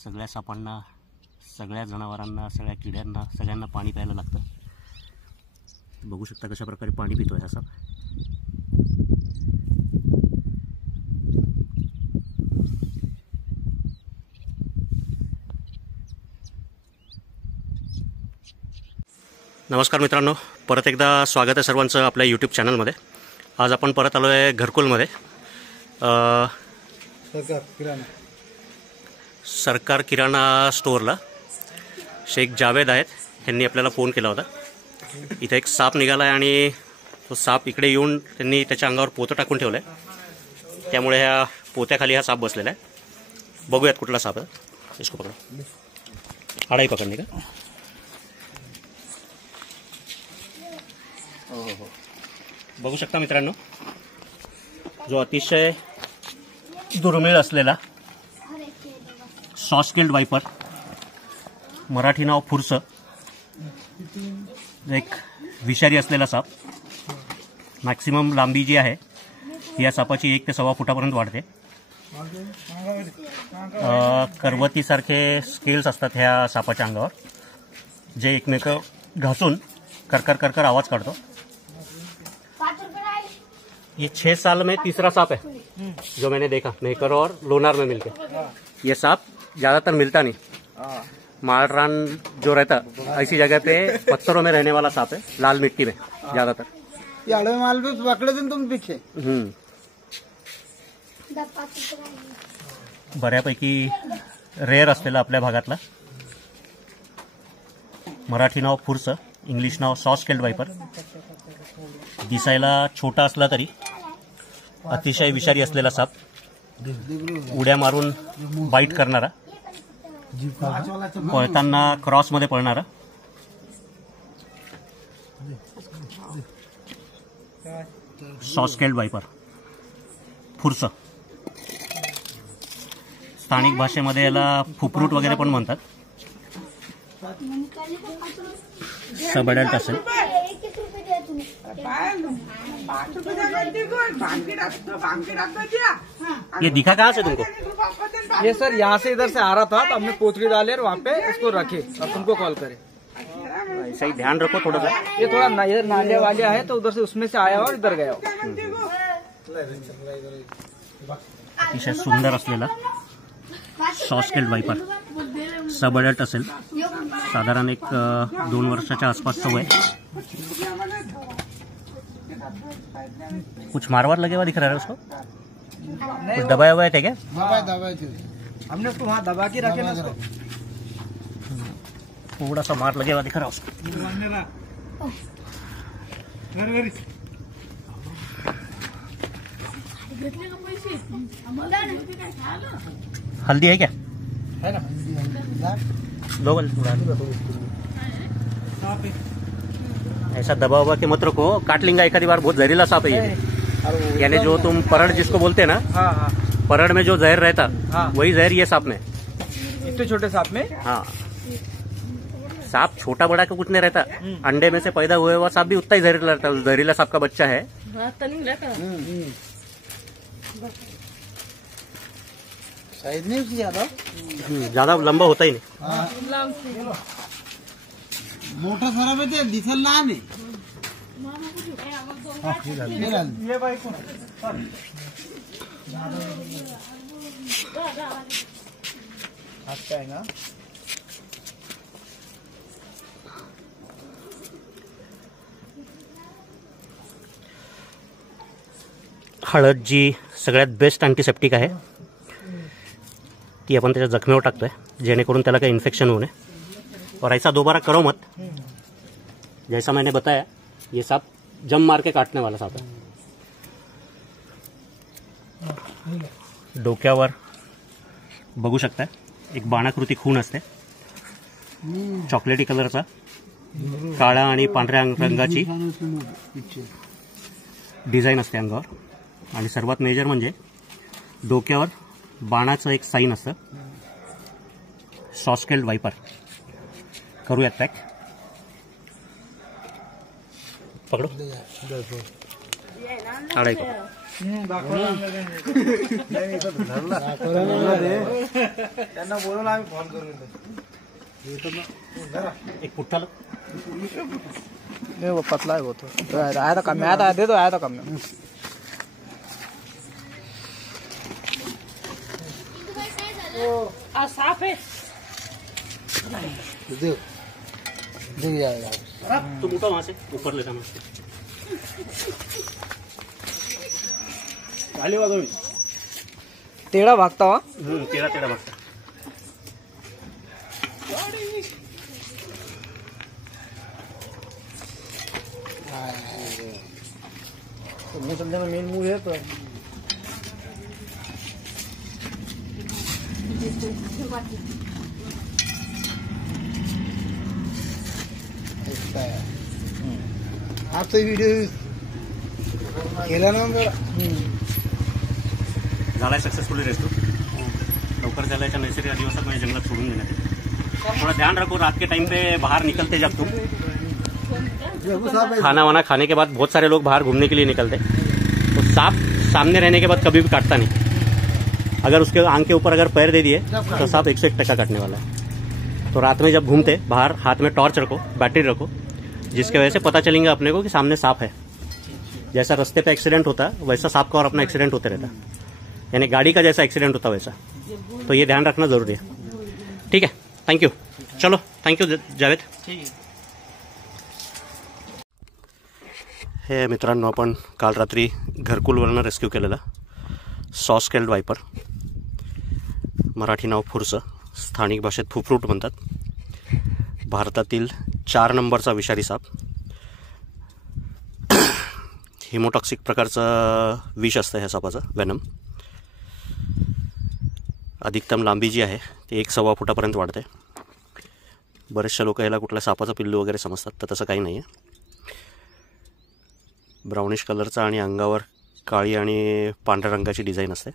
सगळ्या सापांना, सगळ्या जनावरांना, सगळ्या किड्यांना, सगळ्यांना पाणी प्यायला लागतं। बघू शकता कशा प्रकारे पाणी पितोय हा साप। नमस्कार मित्रांनो, परत एकदा स्वागत आहे सर्वांचं आपल्या यूट्यूब चॅनलमध्ये। आज आपण परत आलो आहे घरकुलमध्ये। सरकार किराणा स्टोअरला शेख जावेद आहेत, त्यांनी आपल्याला फोन केला होता। इथे एक साप निघाला आहे आणि तो साप इकडे येऊन त्यांनी त्याच्या अंगावर पोतं टाकून ठेवलं आहे, त्यामुळे ह्या पोत्याखाली हा साप बसलेला आहे। बघूयात कुठला साप आहे। इसको पकडा, हाडाही पकडणे का? हो, बघू शकता मित्रांनो, जो अतिशय दुर्मिळ असलेला सॉस्केल्ड वाइपर, मराठी नाव फुरसं, एक विषारी असलेला साप। मॅक्सिमम लांबी जी आहे या सापाची 1 ते 1.25 फुटापर्यंत वाढते। करवतीसारखे स्केल्स असतात ह्या सापाच्या अंगावर, जे एकमेक घासून करकर करकर आवाज काढतो। ये 6 साल में तीसरा सांप है जो मैंने देखा, मेहकर और लोनार में मिलके। ये सांप ज्यादातर मिलता नहीं, मालरान जो रहता ऐसी जगह पे पत्थरों में रहने वाला सांप है, लाल मिट्टी में ज्यादातर। ये अड़वे माल पे पकड़े थे तुम पीछे। बऱ्यापैकी रेअर असलेला आपल्या भागातला, मराठी नाव फुरसं, इंग्लिश नाव सॉस्केल्ड वाइपर। दिसायला छोटा असला तरी अतिशय विषारी असलेला साप, उड्या मारून बाईट करणारा, पळताना क्रॉसमध्ये पळणारा। सॉस्केल्ड वाइपर फुरसं, स्थानिक भाषेमध्ये याला फुपरूट वगैरे पण म्हणतात। सब अडल्ट असेल। ये दिखा कहाँ से तुमको? ये सर यहाँ से इधर से आ रहा था, तो हमने पोतली डाले और वहाँ पे इसको रखे और तुमको कॉल करे। ऐसा ही ध्यान रखो थोड़ा सा। ये थोड़ा इधर नाले वाले है तो उधर से उसमें से आया और इधर गया। अतिशय सुंदर असलेला सॉस्केल्ड वाइपर, सब अडल्ट असेल, साधारण एक 2 वर्षाच्या आसपासचं वय। कुछ मारवार लगे हुआ दिख रहा है उसको, कुछ दबाया हुआ है क्या? दबाए थे, हमने उसको वहाँ दबा के रखे ना उसको। थोड़ा सा मार लगे हुआ दिख रहा है उसको। हल्दी है क्या? है ना, दो ऐसा दबा हुआ के मत रखो, काट लेंगे एखादी बार। बहुत जहरीला सांप है ये, यानी जो तुम परड़ जिसको बोलते हैं ना, हाँ, परड़ में जो जहर रहता, वही जहर ये सांप में। इतने छोटे सांप में? हाँ, सांप छोटा बड़ा का कुछ नहीं रहता, अंडे में से पैदा हुआ हुआ सांप भी उतना ही जहरीला रहता है। जहरीला सांप का बच्चा है, शायद नहीं उससे ज्यादा लंबा होता ही नहीं। मोठा सारा पे ते दिसल लहान आहे। ये बाई कोण आहे ना? हळद जी सगळ्यात बेस्ट अँटीसेप्टिक आहे, ती आपण त्याच्या जखमेवर टाकतोय, जेणेकरून त्याला काही इन्फेक्शन होऊ नये। और ऐसा दोबारा करो मत, जैसा मैंने बताया, ये सांप जम मार के काटने वाला सांप है। डोक्यावर बघू शकता एक बाणाकृती खून असते, चॉकलेटी कलरचा, काळा आणि पांढऱ्या रंगाची डिझाईन असते अंगावर। आणि सर्वात मेजर म्हणजे डोक्यावर बाणाचं एक साईन असतं, सॉस्केल्ड वाइपर। करूयात पॅक, पकड़ो, आड़ाई पकड़ो। त्यांना बोलवलं आम्ही फोन करून एक पुट्ठा लो. नहीं वो पतला है वो तो आया था कम में, आया था दे दो, आया था कम में. साफ है. दिख जाएगा. तुम उठो वहां से, ऊपर लेता मैं. टेढ़ा भागता हुआ. तेरा तेरा भागता. समझा मेन मूव है तो आपसे वीडियो केला ना जरा. झालाय सक्सेसफुली रेस्क्यू. लवकर त्याला याच्या नैसर्गिक अधिवासात म्हणजे जंगलात सोडून देण्यात येईल. थोड़ा ध्यान रखो, रात के टाइम पे बाहर निकलते जब तुम खाना वाना खाने के बाद बहुत सारे लोग बाहर घूमने के लिए निकलते, तो सांप सामने रहने के बाद कभी भी काटता नहीं. अगर उसके आंख के ऊपर अगर पैर दे दिए तो सांप 101% काटने वाला है. तो रात में जब घूमते बाहर हाथ में टॉर्च रखो, बैटरी रखो, जिसके वजह से पता चलेंगे अपने को कि सामने सांप है. जैसा रास्ते पे एक्सीडेंट होता है वैसा सांप का और अपना एक्सीडेंट होते रहता है, यानी गाड़ी का जैसा एक्सीडेंट होता वैसा. तो ये ध्यान रखना जरूरी है. ठीक है, थँक्यू. चलो, थँक्यू जावेद. हे मित्रांनो, आपण काल रात्री घरकुलवरनं रेस्क्यू केलेला सॉस्केल्ड वायपर, मराठी नाव फुरसं, स्थानिक भाषेत फुफ्रूट म्हणतात. भारतातील 4 नंबरचा विषारी साप. हिमोटॉक्सिक प्रकारचं विष असतं ह्या सापाचं, वेनम. अधिकतम लांबी जी आहे ती 1.25 फुटापर्यंत वाढते. बरेचशा लोक ह्याला कुठल्या सापाचं पिल्लू वगैरे समजतात, तर तसं काही नाही आहे. ब्राउनिश कलरचा आणि अंगावर काळी आणि पांढऱ्या रंगाची डिझाईन असते.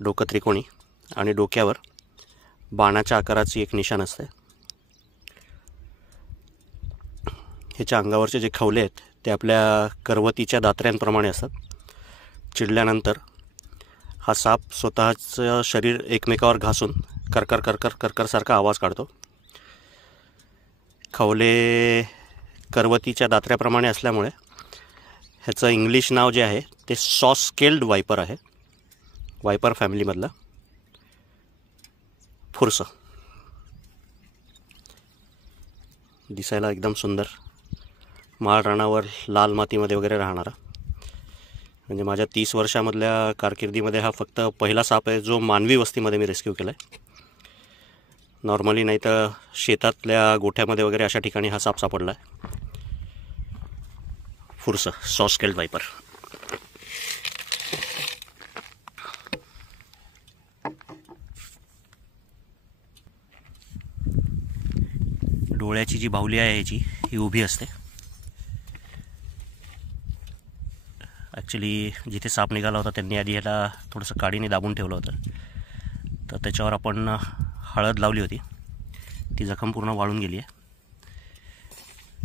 डोकं त्रिकोणी आणि डोक्यावर बाणाच्या आकाराची एक निशाण असते. ह्याच्या अंगावरचे जे खवले आहेत ते आपल्या करवतीच्या दात्र्यांप्रमाणे असतात. चिडल्यानंतर हा साप स्वतःचं शरीर एकमेकावर घासून करकर करकर करकरसारखा आवाज काढतो. खवले करवतीच्या दात्र्याप्रमाणे असल्यामुळे ह्याचं इंग्लिश नाव जे आहे ते सॉस्केल्ड वायपर आहे. वायपर फॅमिलीमधलं फुरसं. दिसायला एकदम सुंदर, माळ रानावर लाल मातीमध्ये वगैरे राहणारा. म्हणजे माझ्या 30 वर्षामधल्या कारकिर्दीमध्ये हा फक्त पहिला साप आहे जो मानवी वस्तीमध्ये मी रेस्क्यू केला आहे. नॉर्मली नाही तर शेतातल्या गोठ्यामध्ये वगैरे अशा ठिकाणी हा साप सापडला आहे. फुरसं, सॉस्केल्ड वायपर. डोळ्याची जी बाहुली आहे ह्याची ही उभी असते. ॲक्च्युली जिथे साप निघाला होता त्यांनी आधी ह्याला थोडंसं काडीने दाबून ठेवलं होतं, तर त्याच्यावर आपण हळद लावली होती. ती जखम पूर्ण वाळून गेली आहे.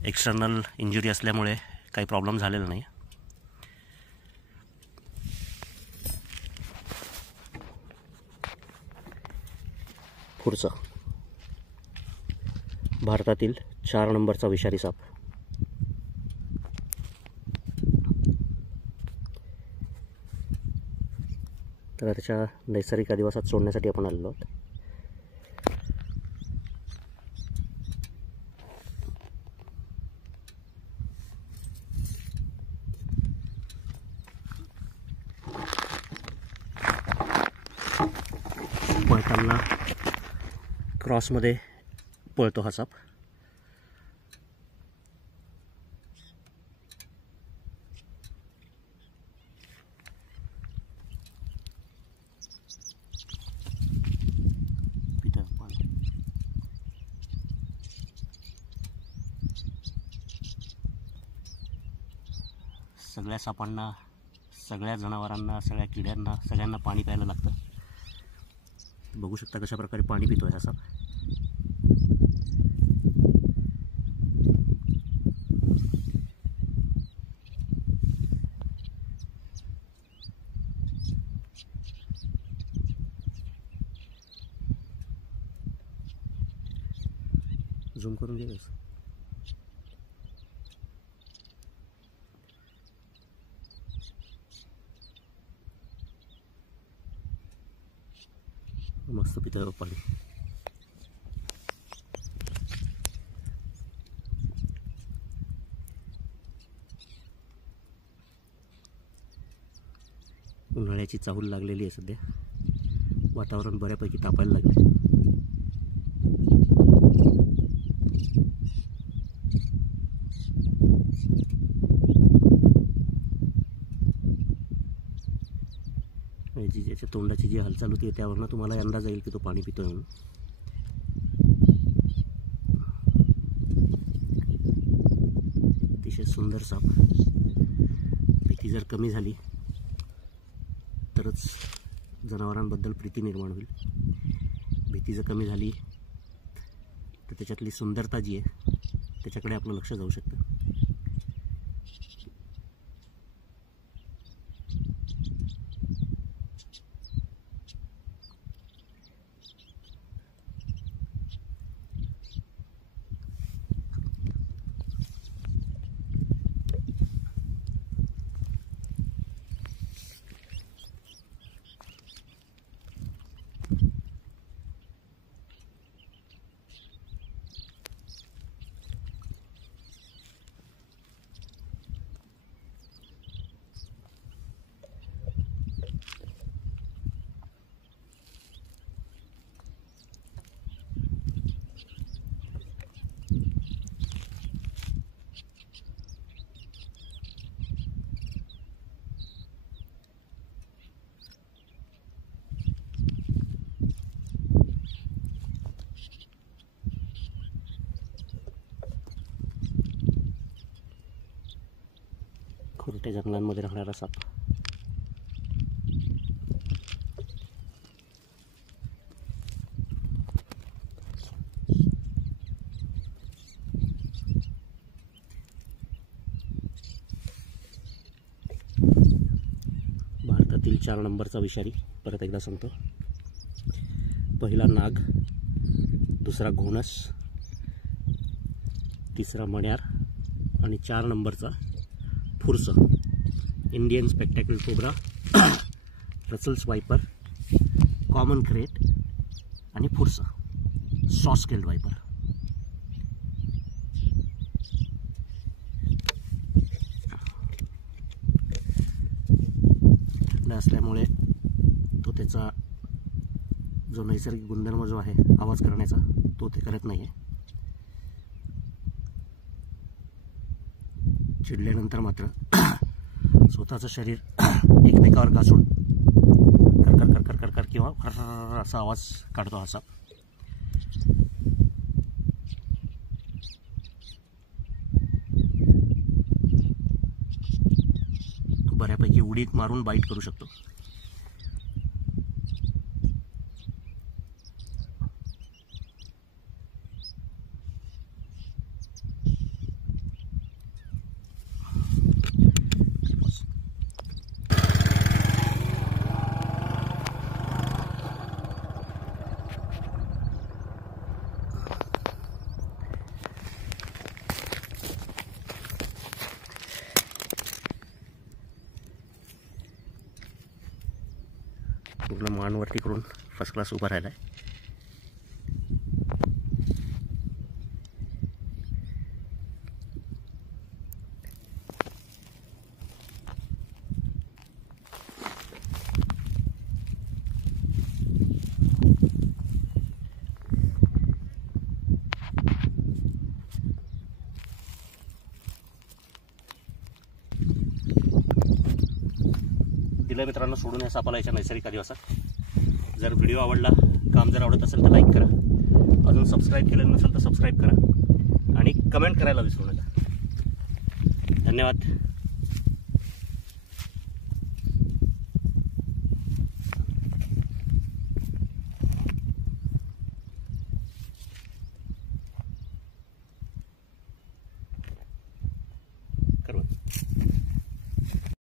एक्सटर्नल इंजुरी असल्यामुळे काही प्रॉब्लेम झालेला नाही. फुरसं, भारतातील 4 नंबरचा विषारी साप. तर त्याच्या नैसर्गिक अधिवासात सोडण्यासाठी आपण आलेलो आहोत. पळताना क्रॉसमध्ये पळतो हा साप. सगळ्या सापांना, सगळ्या जनावरांना, सगळ्या किड्यांना, सगळ्यांना पाणी प्यायला लागतं. बघू शकता कशा प्रकारे पाणी पितोय हा साप. झूम करून घे. मस्त पितळ पाणी. उन्हाळ्याची चाहूल लागलेली आहे सध्या. वातावरण बऱ्यापैकी तापायला लागले. ज्याच्या तोंडाची जी हालचाल होती त्यावरनं तुम्हाला अंदाज येईल की तो पाणी पितोय म्हणून. अतिशय सुंदर साप. भीती जर कमी झाली तरच जनावरांबद्दल प्रीती निर्माण होईल. भीती जर कमी झाली तर त्याच्यातली सुंदरता जी आहे त्याच्याकडे आपलं लक्ष जाऊ शकतं. खोरट्या जंगलांमध्ये राहणारा साप. भारतातील 4 नंबरचा विषारी. परत एकदा सांगतो. पहिला नाग, दुसरा घोणस, तिसरा मण्यार आणि 4 नंबरचा फुरस. Indian spectacled cobra, Russell's viper, common krait आणि फुरस, सॉस्केल्ड वायपर. थंड असल्यामुळे तो त्याचा जो नैसर्गिक गुणधर्म जो आहे आवाज करण्याचा तो ते करत नाही आहे. चिडल्यानंतर मात्र स्वतःचं शरीर एकमेकावर घासून कर कर कर कर कर किंवा असा आवाज काढतो हा साप. तो बऱ्यापैकी उडी मारून बाईट करू शकतो. पूर्ण मानवरती करून फर्स्ट क्लास उभा राहिला आहे. दिलं मित्रांनो सोडून या सापाला याच्या नैसर्गिक अधिवासात. जर व्हिडिओ आवडला, काम जर आवडत असेल तर लाईक करा. अजून सबस्क्राईब केलेलं नसेल तर सबस्क्राईब करा आणि कमेंट करायला विसरू नका. धन्यवाद.